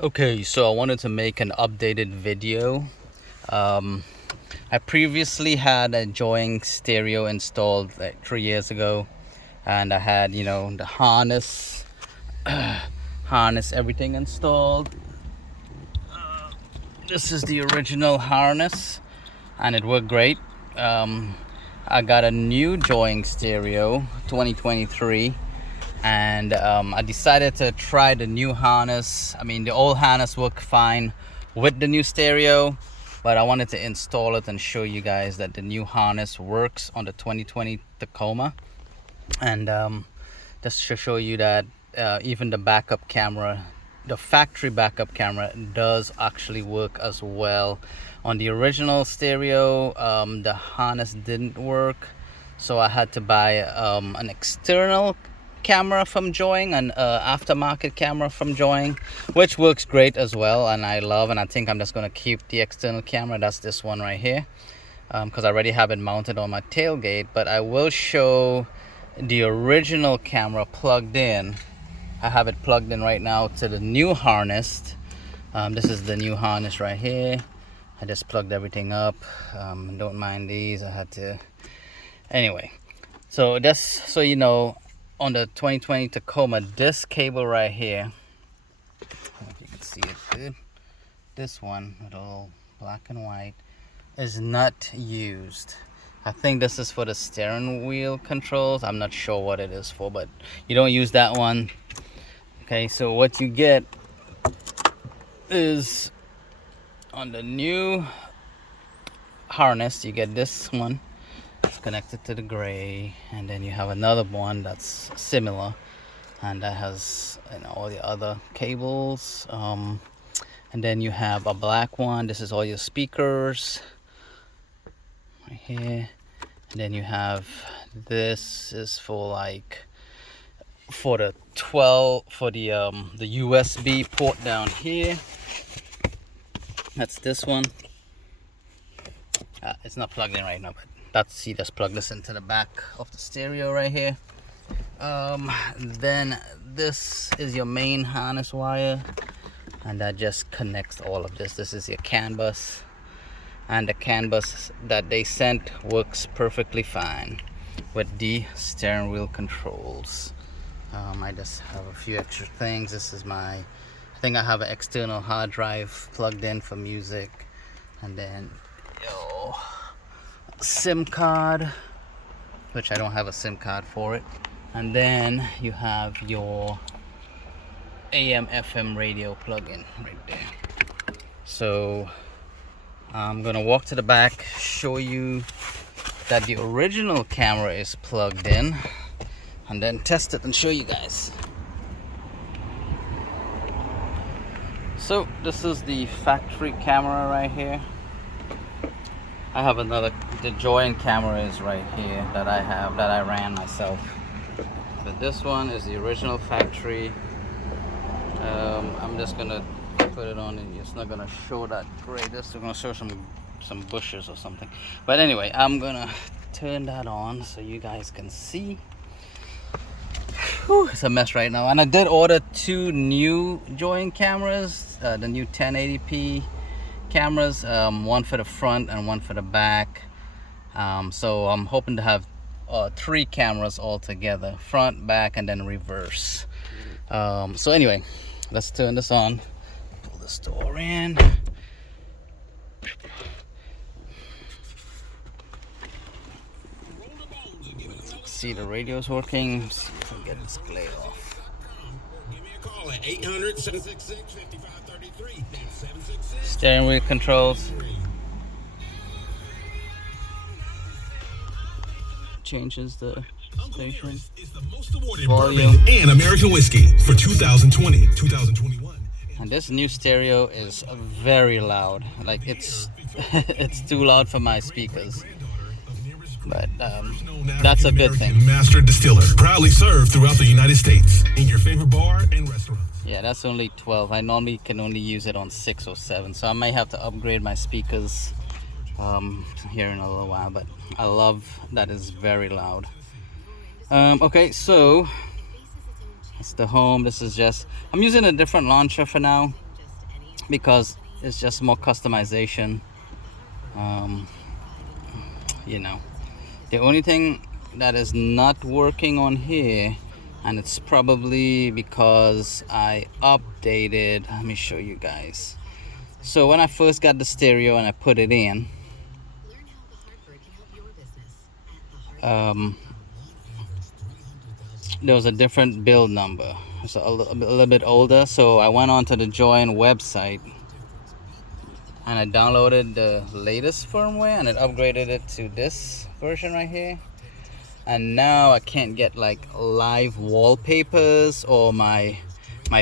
Okay, so I wanted to make an updated video. Um, I previously had a Joying stereo installed like 3 years ago, and I had, the harness, everything installed. This is the original harness, and it worked great. Um, I got a new Joying stereo, 2023. And I decided to try the new harness. I mean, the old harness worked fine with the new stereo, but I wanted to install it and show you guys that the new harness works on the 2020 Tacoma. And just to show you that even the backup camera, the factory backup camera, does actually work as well. On the original stereo, the harness didn't work, so I had to buy an external camera from Joying, an aftermarket camera from Joying, which works great as well, and I love. And I think I'm just going to keep the external camera. That's this one right here, because I already have it mounted on my tailgate. But I will show the original camera plugged in. I have it plugged in right now to the new harness. This is the new harness right here. I just plugged everything up. Don't mind these. I had to anyway. So just so you know, on the 2020 Tacoma, this cable right here, I don't know if you can see it good, this one with all black and white, is not used. I think this is for the steering wheel controls. I'm not sure what it is for, but you don't use that one. Okay, so what you get is, on the new harness, you get this one. It's connected to the gray, and then you have another one that's similar, and that has all the other cables. And then you have a black one. This is all your speakers right here. And then you have, this is for the 12, for the USB port down here. That's this one. It's not plugged in right now, but just plug this into the back of the stereo right here. Then this is your main harness wire, and that just connects all of this. This is your CAN bus, and the CAN bus that they sent works perfectly fine with the steering wheel controls. I just have a few extra things. This is I think I have an external hard drive plugged in for music, and then SIM card, which I don't have a SIM card for it. And then you have your AM FM radio plug-in right there. So I'm gonna walk to the back, show you that the original camera is plugged in, and then test it and show you guys. So this is the factory camera right here. I have the Joying camera is right here that I ran myself. But this one is the original factory. I'm just gonna put it on, and it's not gonna show that great. This is gonna show some bushes or something. But anyway, I'm gonna turn that on so you guys can see. Whew, it's a mess right now. And I did order 2 new Joying cameras, the new 1080p cameras, one for the front and one for the back. So I'm hoping to have 3 cameras all together, front, back, and then reverse. So anyway, let's turn this on. Pull this door in. See, the radio's working. See if I can get this glare off. Give me a call at 800-766-5533. Steering wheel controls. Changes the station. Volume. And American whiskey for 2020, 2021. And this new stereo is very loud. Like it's it's too loud for my speakers. But that's a good thing. Master distiller, proudly served throughout the United States in your favorite bar and restaurant. Yeah, that's only 12. I normally can only use it on 6 or 7, so I may have to upgrade my speakers here in a little while. But I love that it's very loud. Okay, so that's the home. This is just, I'm using a different launcher for now. because it's just more customization. You know, the only thing that is not working on here, and it's probably because I updated, let me show you guys. So when I first got the stereo and I put it in, there was a different build number. It's a little bit older, so I went onto the Join website and I downloaded the latest firmware and it upgraded it to this version right here. And now I can't get like live wallpapers or my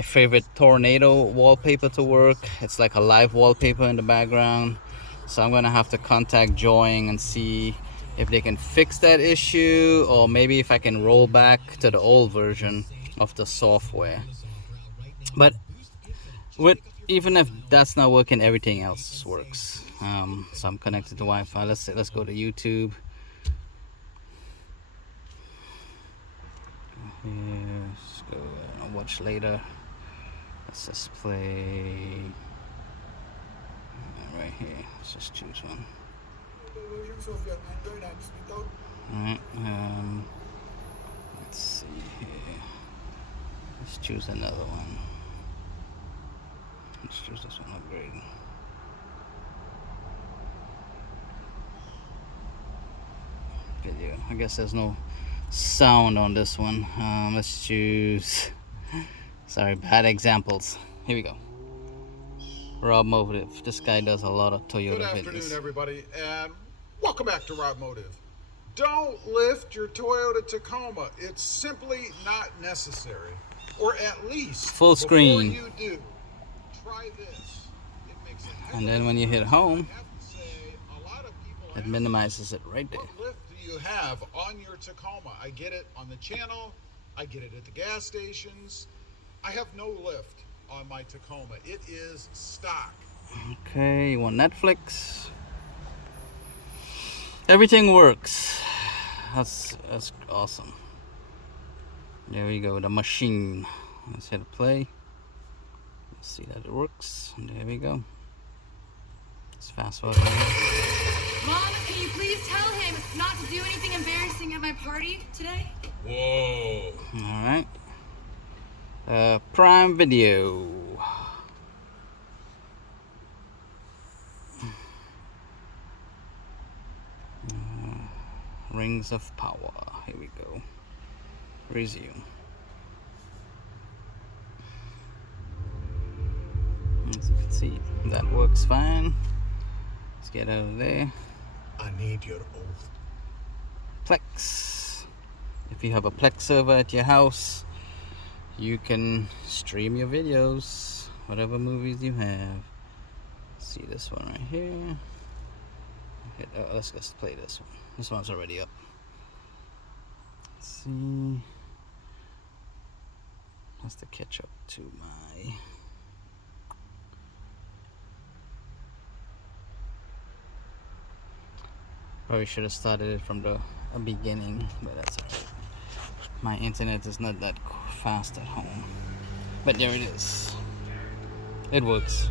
favorite tornado wallpaper to work. It's like a live wallpaper in the background. So I'm gonna have to contact Join and see if they can fix that issue, or maybe if I can roll back to the old version of the software. But with even if that's not working, everything else works. So I'm connected to Wi-Fi. Let's go to YouTube. Here, let's go watch later. Let's just play right here. Let's just choose one. Alright, let's see here. Let's choose another one. Let's choose this one, upgrade. Video. I guess there's no sound on this one. Let's choose, sorry, bad examples. Here we go. Rob Motive. This guy does a lot of Toyota videos. Good afternoon, everybody, and welcome back to Rob Motive. Don't lift your Toyota Tacoma. It's simply not necessary. Or at least, full screen. Before you do, try this. It makes a and then when you hit home, I have to say, a lot of people it minimizes it right there. what lift do you have on your Tacoma? I get it on the channel. I get it at the gas stations. I have no lift on my Tacoma. It is stock. Okay, you want Netflix? Everything works. That's awesome. There we go, the machine. Let's hit play. Let's see that it works. There we go. Let's fast forward. Mom, can you please tell him not to do anything embarrassing at my party today? Whoa. Alright. Prime Video. Rings of Power. Here we go. Resume. As you can see, that works fine. Let's get out of there. I need your oath. Plex. If you have a Plex server at your house, you can stream your videos, whatever movies you have. Let's see this one right here. Let's just play this one. This one's already up. Let's see. Has to catch up to my. Probably should have started it from the beginning, but that's alright. My internet is not that fast at home. But there it is. It works.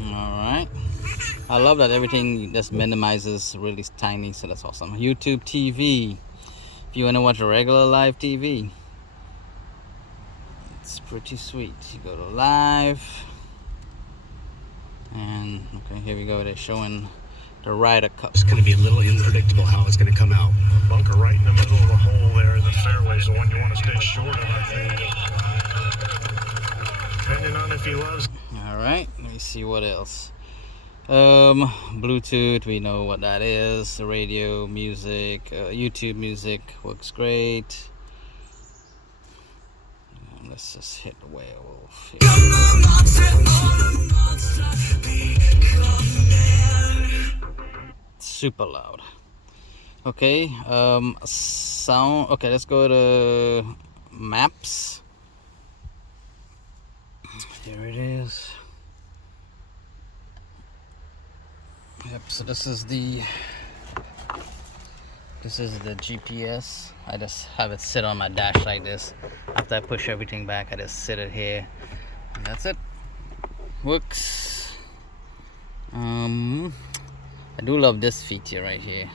Alright. I love that everything just minimizes really tiny, so that's awesome. YouTube TV. If you want to watch a regular live TV, it's pretty sweet. You go to live, and okay, here we go. They're showing the Ryder Cup. It's going to be a little unpredictable how it's going to come out. Bunker right in the middle of the hole there in the fairway is the one you want to stay short of, I think. Depending on if he loves. Alright, let me see what else. Bluetooth, we know what that is. The radio, music, YouTube music works great. Let's just hit the werewolf here. Super loud. Okay, sound. Okay, let's go to maps. Here it is. Yep, so this is the This is the GPS. I just have it sit on my dash like this. After I push everything back, I just sit it here, and that's it. Works. I do love this feature right here,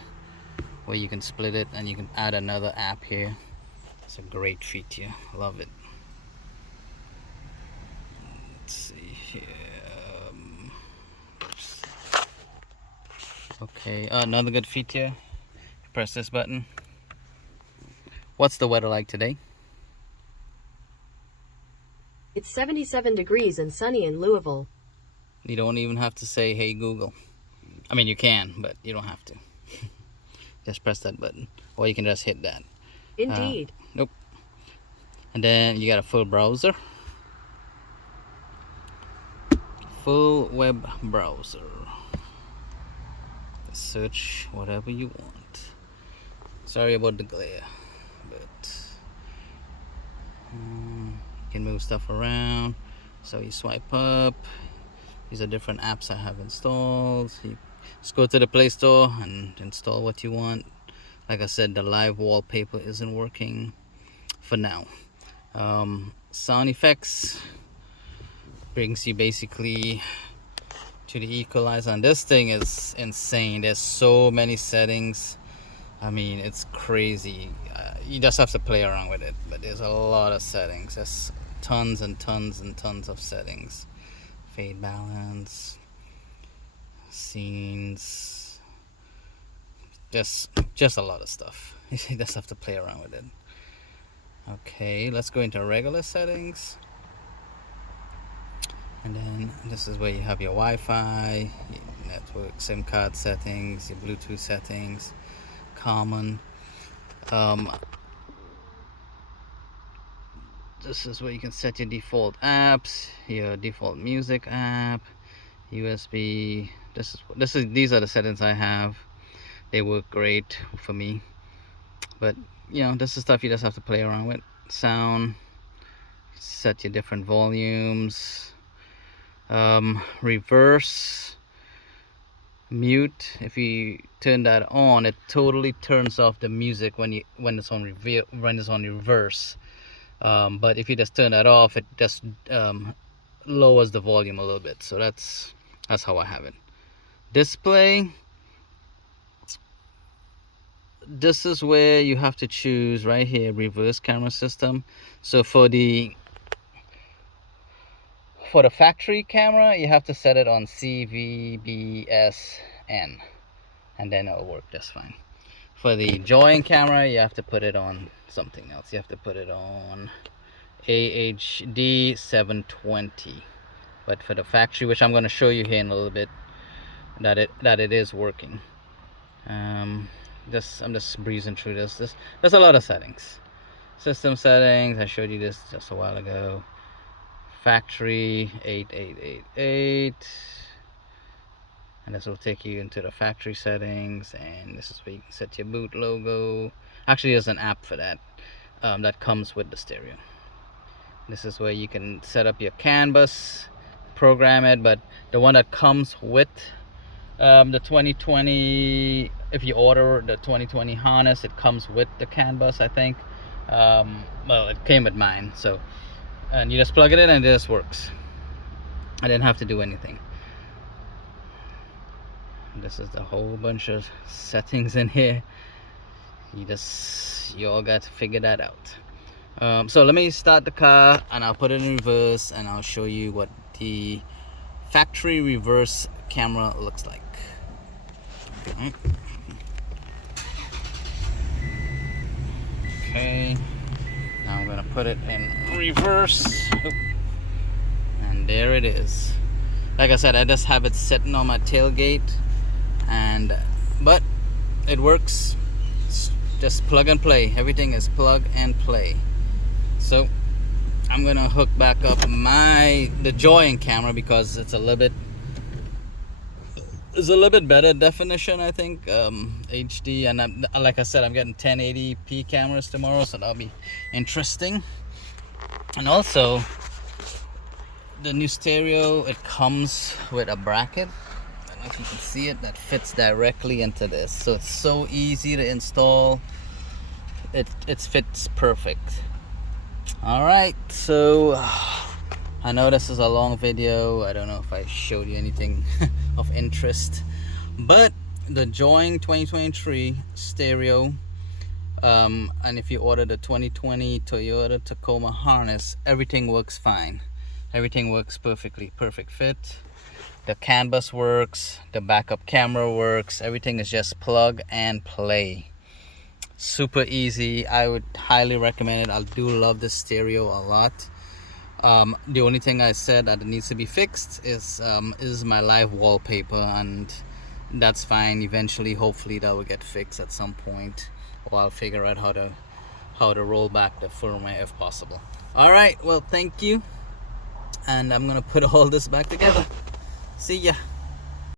where you can split it and you can add another app here. It's a great feature. Love it. Let's see here. Okay, another good feature. Press this button. What's the weather like today? It's 77 degrees and sunny in Louisville. You don't even have to say, "Hey Google." I mean, you can, but you don't have to. Just press that button, or you can just hit that. Indeed. Nope. And then you got a full browser. Full web browser. Search whatever you want. Sorry about the glare, but you can move stuff around. So you swipe up. These are different apps I have installed. You just go to the Play Store and install what you want. Like I said, the live wallpaper isn't working for now. Sound effects brings you basically to the equalizer, and this thing is insane. There's so many settings. I mean, it's crazy. You just have to play around with it, but there's a lot of settings. There's tons and tons and tons of settings. Fade balance, scenes, just a lot of stuff. You just have to play around with it. Okay, let's go into regular settings. And then this is where you have your Wi-Fi, your network, SIM card settings, your Bluetooth settings, common. This is where you can set your default apps, your default music app, USB. These are the settings I have. They work great for me. But you know, this is stuff you just have to play around with. Sound, set your different volumes. Reverse, mute. If you turn that on, it totally turns off the music when it's on reverse. But if you just turn that off, it just lowers the volume a little bit. So that's how I have it. Display. This is where you have to choose right here, reverse camera system. So for the factory camera, you have to set it on CVBSN, and then it'll work just fine. For the join camera, you have to put it on something else. You have to put it on AHD 720. But for the factory, which I'm going to show you here in a little bit, that it is working. I'm just breezing through this. There's a lot of settings. System settings, I showed you this just a while ago. Factory 8888, and this will take you into the factory settings, and this is where you can set your boot logo. Actually, there's an app for that that comes with the stereo. This is where you can set up your canvas, program it, but the one that comes with the 2020, if you order the 2020 harness, it comes with the canvas, I think. Well, it came with mine, so, and you just plug it in and it just works. I didn't have to do anything. This is the whole bunch of settings in here. You all got to figure that out. So let me start the car and I'll put it in reverse and I'll show you what the factory reverse camera looks like. Okay, now I'm gonna put it in reverse. And there it is. Like I said, I just have it sitting on my tailgate, but it works. It's just plug and play. Everything is plug and play. So I'm gonna hook back up the join camera because it's a little bit better definition, I think. HD, and like I said, I'm getting 1080p cameras tomorrow, so that'll be interesting. And also the new stereo, it comes with a bracket. if you can see it, that fits directly into this, so it's so easy to install. It fits perfect. All right, so I know this is a long video. I don't know if I showed you anything of interest, but the Joing 2023 stereo, and if you order the 2020 Toyota Tacoma harness, everything works fine. Everything works perfectly, perfect fit. The CAN bus works, the backup camera works, everything is just plug and play. Super easy. I would highly recommend it. I do love this stereo a lot. The only thing I said that needs to be fixed is my live wallpaper, and that's fine. Eventually, hopefully that will get fixed at some point, or I'll figure out how to roll back the firmware if possible. All right, well, thank you, and I'm gonna put all this back together. See ya.